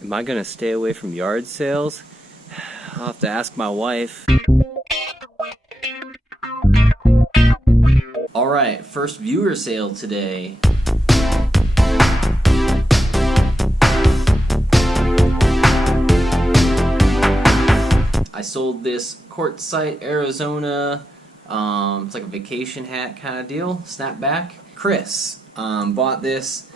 Am I gonna stay away from yard sales? I'll have to ask my wife. Alright, first viewer sale today. I sold this Quartzsite, Arizona. It's like a vacation hat kind of deal, snapback. Chris bought this.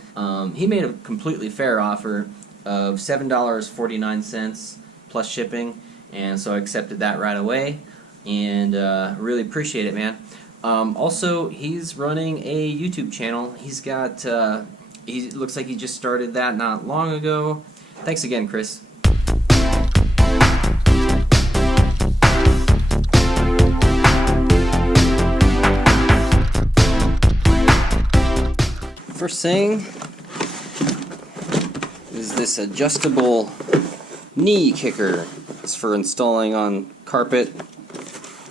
He made a completely fair offer of $7.49 plus shipping, and so I accepted that right away, and really appreciate it, man. Also, he's running a YouTube channel. He's got, he looks like he just started that not long ago. Thanks again, Chris. First thing is this adjustable knee kicker. It's for installing on carpet.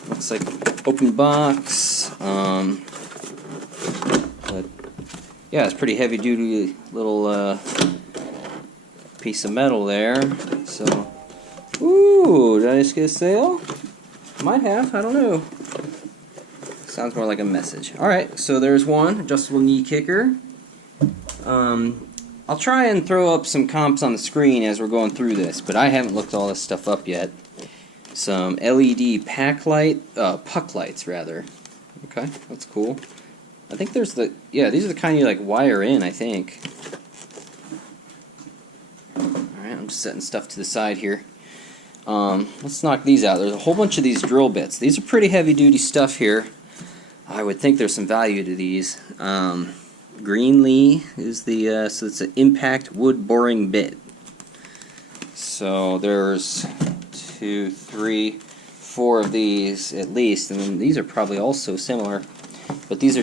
Looks like open box. But yeah, it's pretty heavy duty little piece of metal there. So, ooh, did I just get a sale? Might have, I don't know. Sounds more like a message. Alright, so there's one adjustable knee kicker. I'll try and throw up some comps on the screen as we're going through this, but I haven't looked all this stuff up yet. Some LED puck lights rather. Okay, that's cool. I think there's these are the kind you like wire in, I think. Alright, I'm just setting stuff to the side here. Let's knock these out. There's a whole bunch of these drill bits. These are pretty heavy duty stuff here. I would think there's some value to these. Greenlee is the, so it's an impact wood boring bit. So there's 2, 3, 4 of these at least, and then these are probably also similar. But these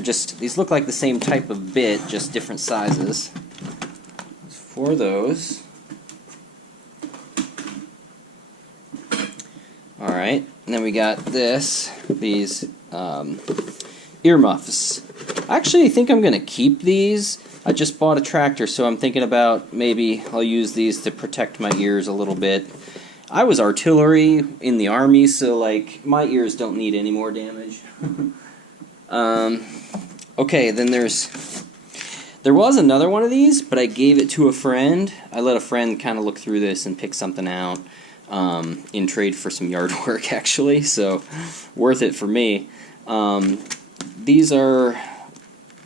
look like the same type of bit, just different sizes. There's 4 of those. Alright, and then we got these earmuffs. Actually, I think I'm going to keep these. I just bought a tractor, so I'm thinking about maybe I'll use these to protect my ears a little bit. I was artillery in the army, so like my ears don't need any more damage. Okay, then there was another one of these, but I gave it to a friend. I let a friend kind of look through this and pick something out in trade for some yard work, actually, so worth it for me. These are,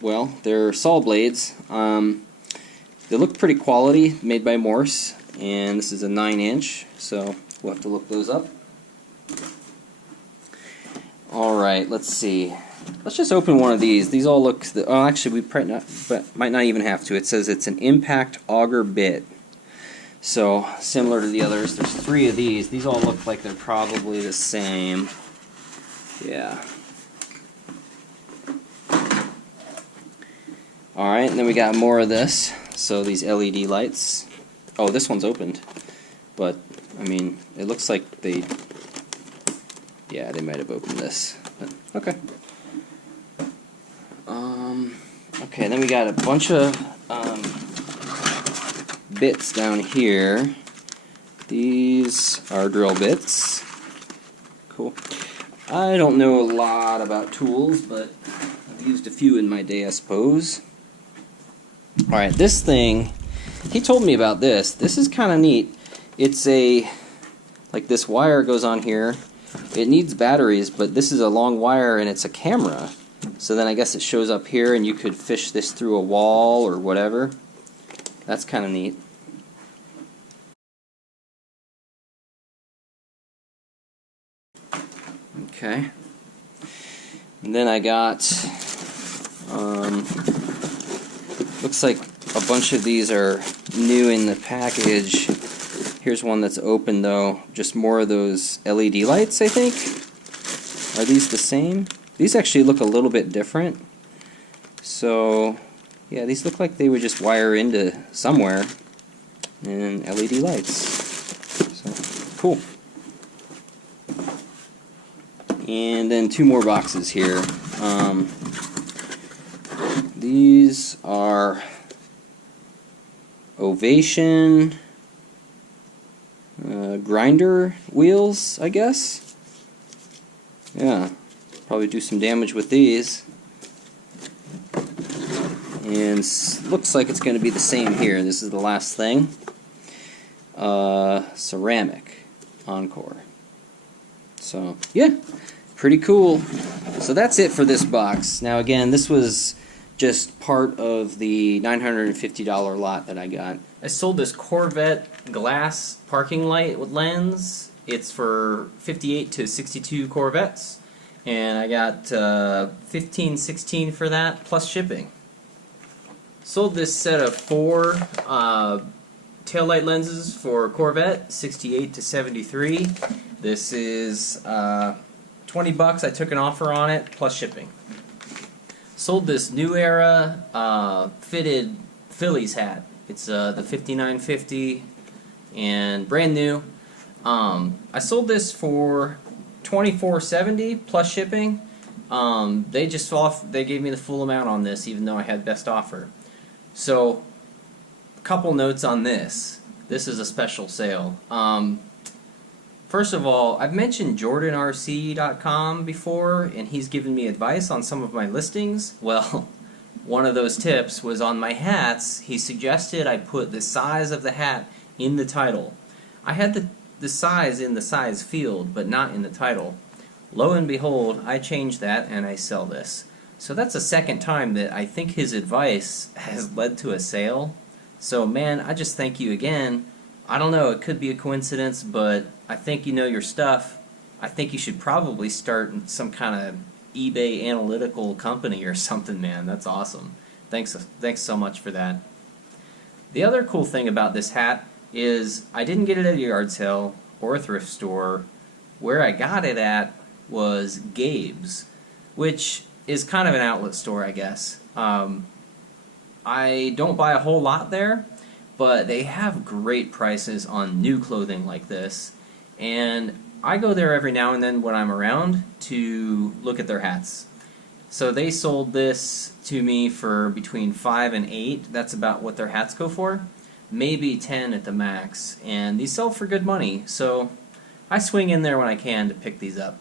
well, they're saw blades. They look pretty quality, made by Morse, and this is a 9-inch, so we'll have to look those up. Alright, let's see. Let's just open one of these. These all look, oh, actually, we might not even have to. It says it's an impact auger bit. So, similar to the others, there's 3 of these. These all look like they're probably the same. Yeah. Alright, and then we got more of this. So these LED lights. Oh, this one's opened. But, I mean, it looks like they might have opened this. But, okay. Okay, then we got a bunch of bits down here. These are drill bits. Cool. I don't know a lot about tools, but I've used a few in my day, I suppose. Alright, this thing, he told me about this. This is kind of neat. It's like this wire goes on here. It needs batteries, but this is a long wire and it's a camera. So then I guess it shows up here and you could fish this through a wall or whatever. That's kind of neat. Okay. And then I got, looks like a bunch of these are new in the package. Here's one that's open though. Just more of those LED lights, I think. Are these the same? These actually look a little bit different. So, yeah, these look like they would just wire into somewhere. And LED lights. So, cool. And then 2 more boxes here. These are Ovation grinder wheels, I guess. Yeah, probably do some damage with these. And looks like it's going to be the same here. This is the last thing. Ceramic Encore. So, yeah, pretty cool. So that's it for this box. Now again, this was just part of the $950 lot that I got. I sold this Corvette glass parking light with lens. It's for 58 to 62 Corvettes. And I got $15.16 for that, plus shipping. Sold this set of 4 taillight lenses for Corvette, 68 to 73. This is 20 bucks. I took an offer on it, plus shipping. Sold this New Era fitted Phillies hat. It's the 5950 and brand new. I sold this for $24.70 plus shipping. They gave me the full amount on this, even though I had best offer. So, a couple notes on this. This is a special sale. First of all, I've mentioned JordanRC.com before, and he's given me advice on some of my listings. Well, one of those tips was on my hats. He suggested I put the size of the hat in the title. I had the size in the size field, but not in the title. Lo and behold, I changed that and I sell this. So that's the second time that I think his advice has led to a sale. So man, I just thank you again. I don't know, it could be a coincidence, but I think you know your stuff. I think you should probably start some kind of eBay analytical company or something, man. That's awesome. Thanks so much for that. The other cool thing about this hat is I didn't get it at a yard sale or a thrift store. Where I got it at was Gabe's, which is kind of an outlet store, I guess. I don't buy a whole lot there, but they have great prices on new clothing like this, and I go there every now and then when I'm around to look at their hats. So they sold this to me for between $5 and $8. That's about what their hats go for. Maybe $10 at the max, and these sell for good money, so I swing in there when I can to pick these up.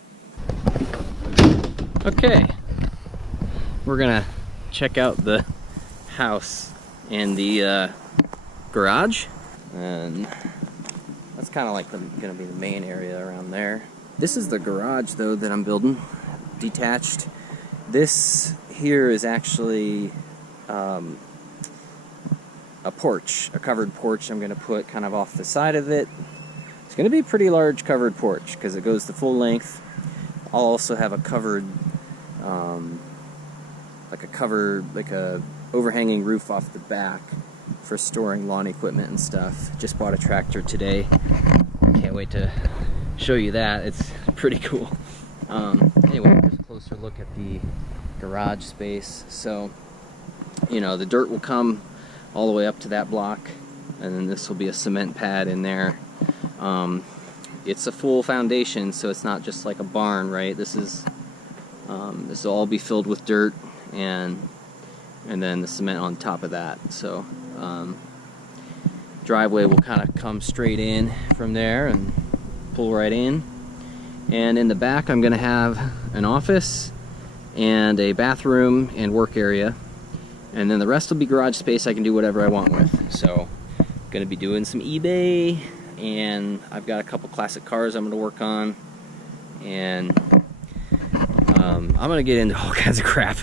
Okay, we're gonna check out the house and the garage, and that's kind of like gonna be the main area around there. This is the garage though that I'm building, detached. This here is actually a porch, a covered porch I'm going to put kind of off the side of it. It's going to be a pretty large covered porch because it goes the full length. I'll also have a covered, like a overhanging roof off the back for storing lawn equipment and stuff. Just bought a tractor today. Can't wait to show you that. It's pretty cool. Anyway, just a closer look at the garage space. So, you know, the dirt will come all the way up to that block, and then this will be a cement pad in there. It's a full foundation, so it's not just like a barn, right? This will all be filled with dirt, and then the cement on top of that. So driveway will kind of come straight in from there and pull right in. And in the back I'm going to have an office and a bathroom and work area, and then the rest will be garage space I can do whatever I want with. So I'm going to be doing some eBay, and I've got a couple classic cars I'm going to work on, and I'm going to get into all kinds of crap.